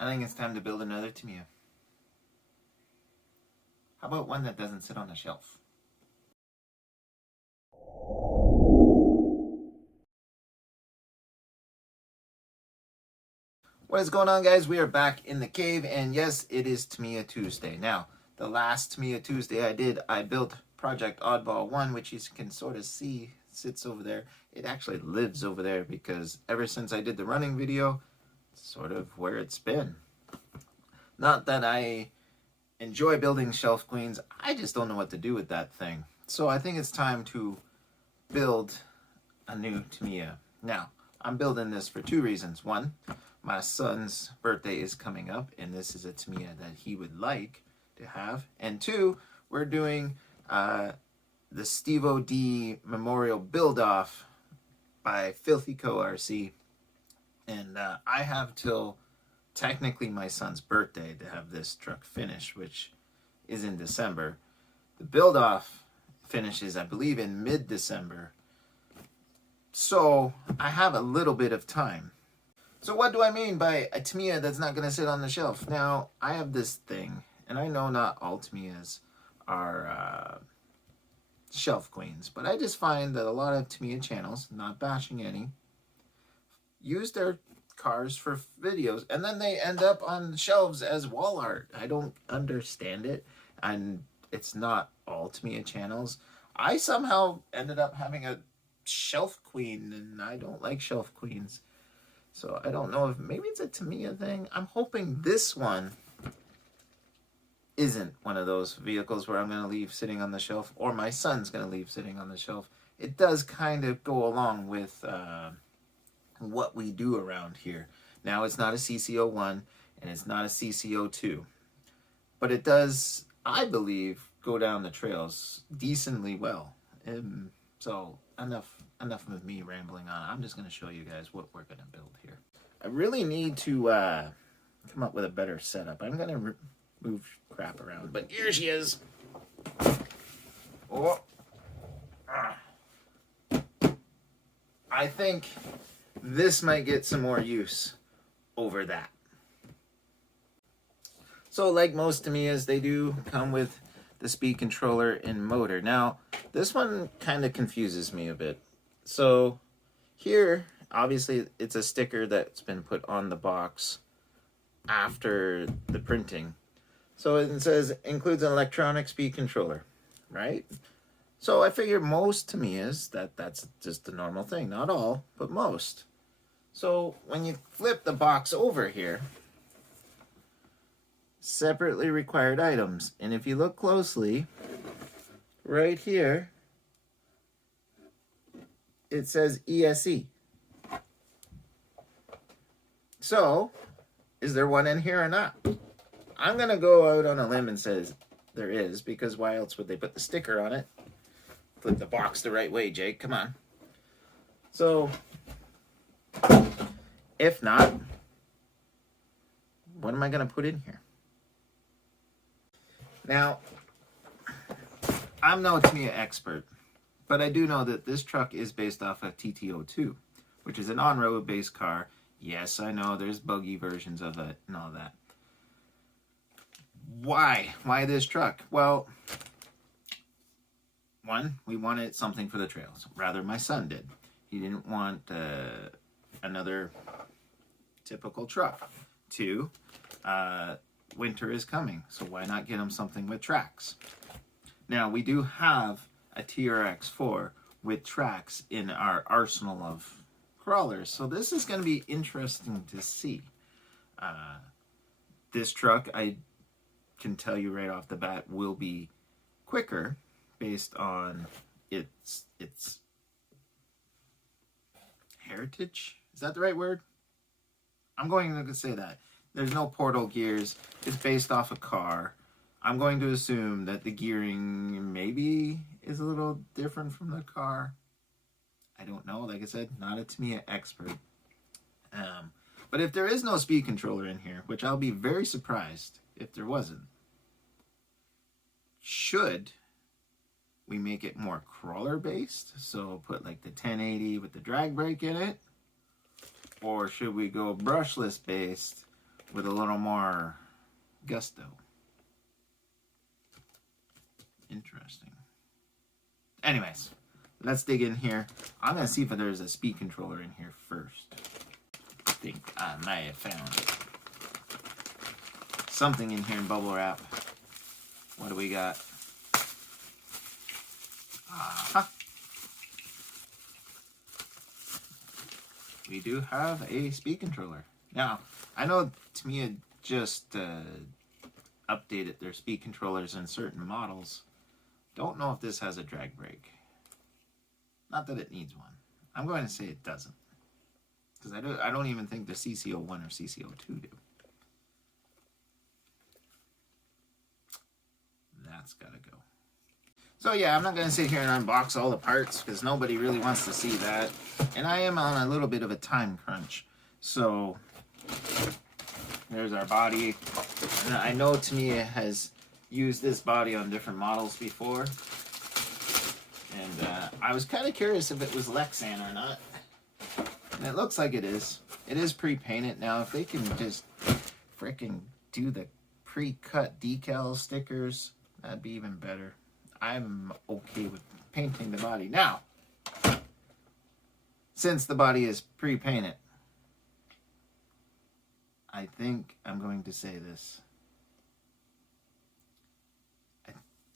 I think it's time to build another Tamiya. How about one that doesn't sit on a shelf? What is going on, guys? We are back in the cave, and yes, it is Tamiya Tuesday. Now, the last Tamiya Tuesday I built Project Oddball 1, which you can sort of see sits over there. It actually lives over there because ever since I did the running video, it's sort of where it's been. Not that I enjoy building shelf queens, I just don't know what to do with that thing. So I think it's time to build a new Tamiya. Now, I'm building this for two reasons. One, my son's birthday is coming up, and this is a Tamiya that he would like to have. And two, we're doing the StevoD Memorial Build-Off by PhilthyCo RC. And I have till technically my son's birthday to have this truck finished, which is in December. The build-off finishes, I believe, in mid-December. So I have a little bit of time. So what do I mean by a Tamiya that's not going to sit on the shelf? Now, I have this thing, and I know not all Tamiyas are shelf queens, but I just find that a lot of Tamiya channels, not bashing any, use their cars for videos, and then they end up on shelves as wall art. I don't understand it, and it's not all Tamiya channels. I somehow ended up having a shelf queen, and I don't like shelf queens. So I don't know if maybe it's a Tamiya thing. I'm hoping this one isn't one of those vehicles where I'm going to leave sitting on the shelf, or my son's going to leave sitting on the shelf. It does kind of go along with what we do around here. Now, it's not a CC01 and it's not a CC02, but it does, I believe, go down the trails decently well. So enough of me rambling on. I'm just going to show you guys what we're going to build here. I really need to come up with a better setup. I'm going to move crap around, but here she is. Oh. I think this might get some more use over that. So like most Tamiyas, they do come with the speed controller and motor. Now, this one kind of confuses me a bit. So here, obviously, it's a sticker that's been put on the box after the printing. So it says, includes an electronic speed controller, right? So I figure most Tamiyas, that's just the normal thing. Not all, but most. So when you flip the box over here, separately required items. And if you look closely, right here, it says ESE. So, is there one in here or not? I'm going to go out on a limb and say there is, because why else would they put the sticker on it? Flip the box the right way, Jake. Come on. So, if not, what am I going to put in here? Now, I'm no Tamiya expert, but I do know that this truck is based off of TT02, which is an on-road based car. Yes, I know there's buggy versions of it and all that. Why? Why this truck? Well, one, we wanted something for the trails. Rather, my son did. He didn't want another typical truck. Two, winter is coming, so why not get him something with tracks? Now, we do have a TRX4 with tracks in our arsenal of crawlers, so this is going to be interesting to see. This truck, I can tell you right off the bat, will be quicker based on its heritage. Is that the right word? I'm going to say that. There's no portal gears. It's based off a car. I'm going to assume that the gearing maybe is a little different from the car. I don't know. Like I said, not a Tamiya expert. But if there is no speed controller in here, which I'll be very surprised if there wasn't, should we make it more crawler based? So put like the 1080 with the drag brake in it? Or should we go brushless based with a little more gusto. Interesting. Anyways, let's dig in here. I'm going to see if there's a speed controller in here first. I think I might have found something in here in bubble wrap. What do we got? Aha. We do have a speed controller. Now, I know Tamiya just updated their speed controllers in certain models. Don't know if this has a drag brake. Not that it needs one. I'm going to say it doesn't. Because I don't even think the CC01 or CC02 do. That's got to go. So yeah, I'm not going to sit here and unbox all the parts because nobody really wants to see that. And I am on a little bit of a time crunch. So there's our body. And I know Tamiya has used this body on different models before. And I was kind of curious if it was Lexan or not. And it looks like it is. It is pre-painted. Now, if they can just freaking do the pre-cut decal stickers, that'd be even better. I'm okay with painting the body. Now, since the body is pre-painted, I think I'm going to say this. I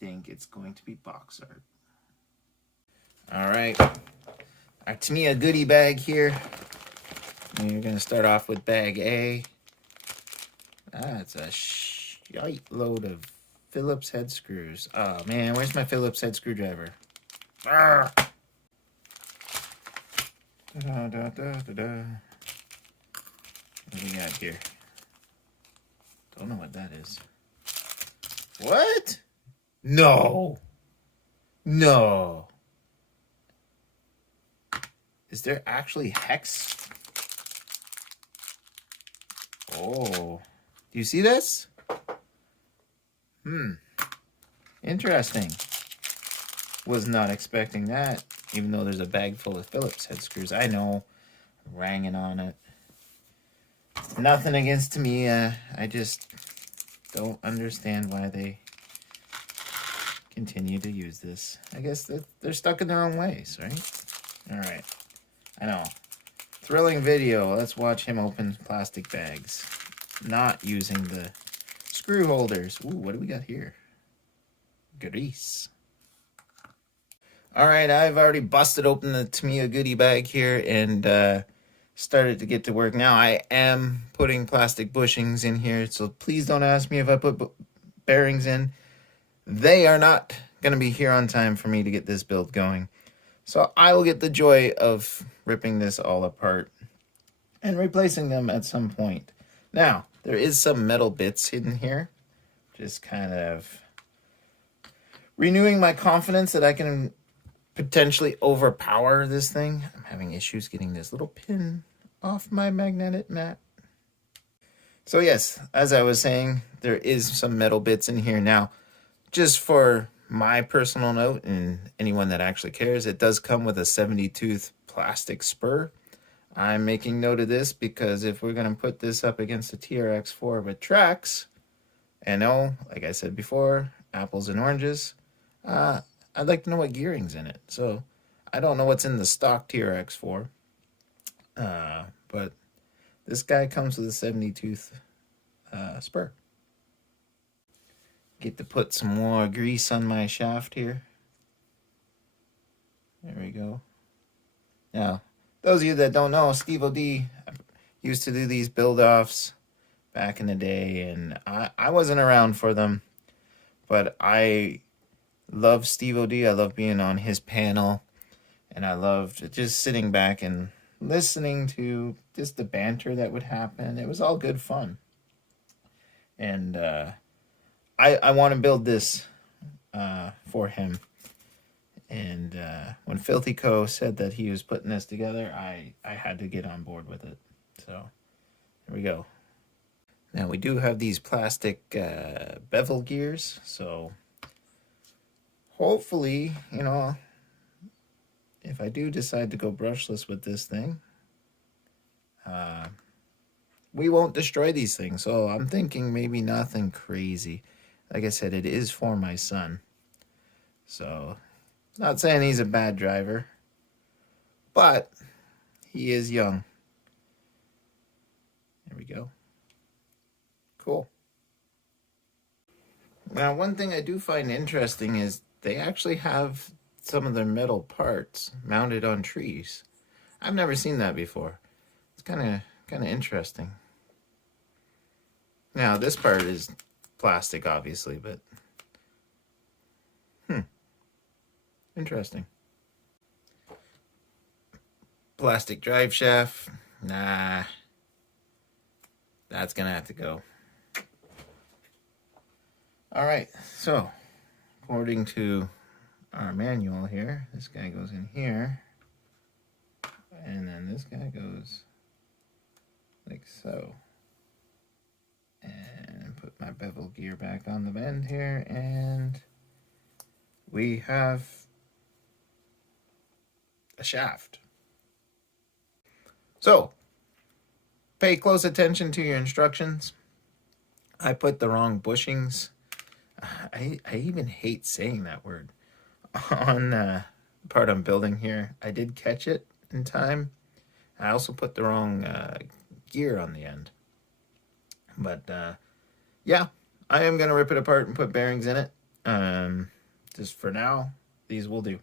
think it's going to be box art. All right, our Tamiya goodie bag here. And you're going to start off with bag A. That's a shite load of Phillips head screws. Oh man, where's my Phillips head screwdriver? Ah! Da, da, da, da, da. What do we got here? Don't know what that is. What? No. No. Is there actually hex? Oh. Do you see this? Interesting. Was not expecting that, even though there's a bag full of Phillips head screws. I know, ranging on it. Nothing against Tamiya. I just don't understand why they continue to use this. I guess they're stuck in their own ways, right? All right. I know. Thrilling video. Let's watch him open plastic bags. Not using the screw holders. Ooh, what do we got here? Grease. All right, I've already busted open the Tamiya goodie bag here and started to get to work. Now I am putting plastic bushings in here, so please don't ask me if I put bearings in. They are not going to be here on time for me to get this build going. So I will get the joy of ripping this all apart and replacing them at some point. Now, there is some metal bits hidden here. Just kind of renewing my confidence that I can potentially overpower this thing. I'm having issues getting this little pin off my magnetic mat. So yes, as I was saying, there is some metal bits in here. Now, just for my personal note and anyone that actually cares, it does come with a 70-tooth plastic spur. I'm making note of this because if we're going to put this up against the TRX4 with tracks, and no, like I said before, apples and oranges, I'd like to know what gearing's in it. So I don't know what's in the stock TRX4, but this guy comes with a 70-tooth spur. Get to put some more grease on my shaft here. There we go. Now, those of you that don't know, StevoD used to do these build-offs back in the day, and I wasn't around for them, but I love StevoD. I love being on his panel, and I loved just sitting back and listening to just the banter that would happen. It was all good fun. And I want to build this for him. And when PhilthyCo said that he was putting this together, I had to get on board with it. So here we go. Now we do have these plastic bevel gears. So hopefully, you know, if I do decide to go brushless with this thing, we won't destroy these things. So I'm thinking maybe nothing crazy. Like I said, it is for my son. So, not saying he's a bad driver, but he is young. There we go. Cool. Now, one thing I do find interesting is they actually have some of their metal parts mounted on trees. I've never seen that before. It's kind of interesting. Now, this part is plastic, obviously, but interesting. Plastic drive shaft. Nah, that's gonna have to go. All right, so according to our manual here, this guy goes in here, and then this guy goes like so. And put my bevel gear back on the bend here, and we have a shaft. So, pay close attention to your instructions. I put the wrong bushings. I even hate saying that word on the part I'm building here. I did catch it in time. I also put the wrong gear on the end. But yeah, I am going to rip it apart and put bearings in it. Just for now, these will do.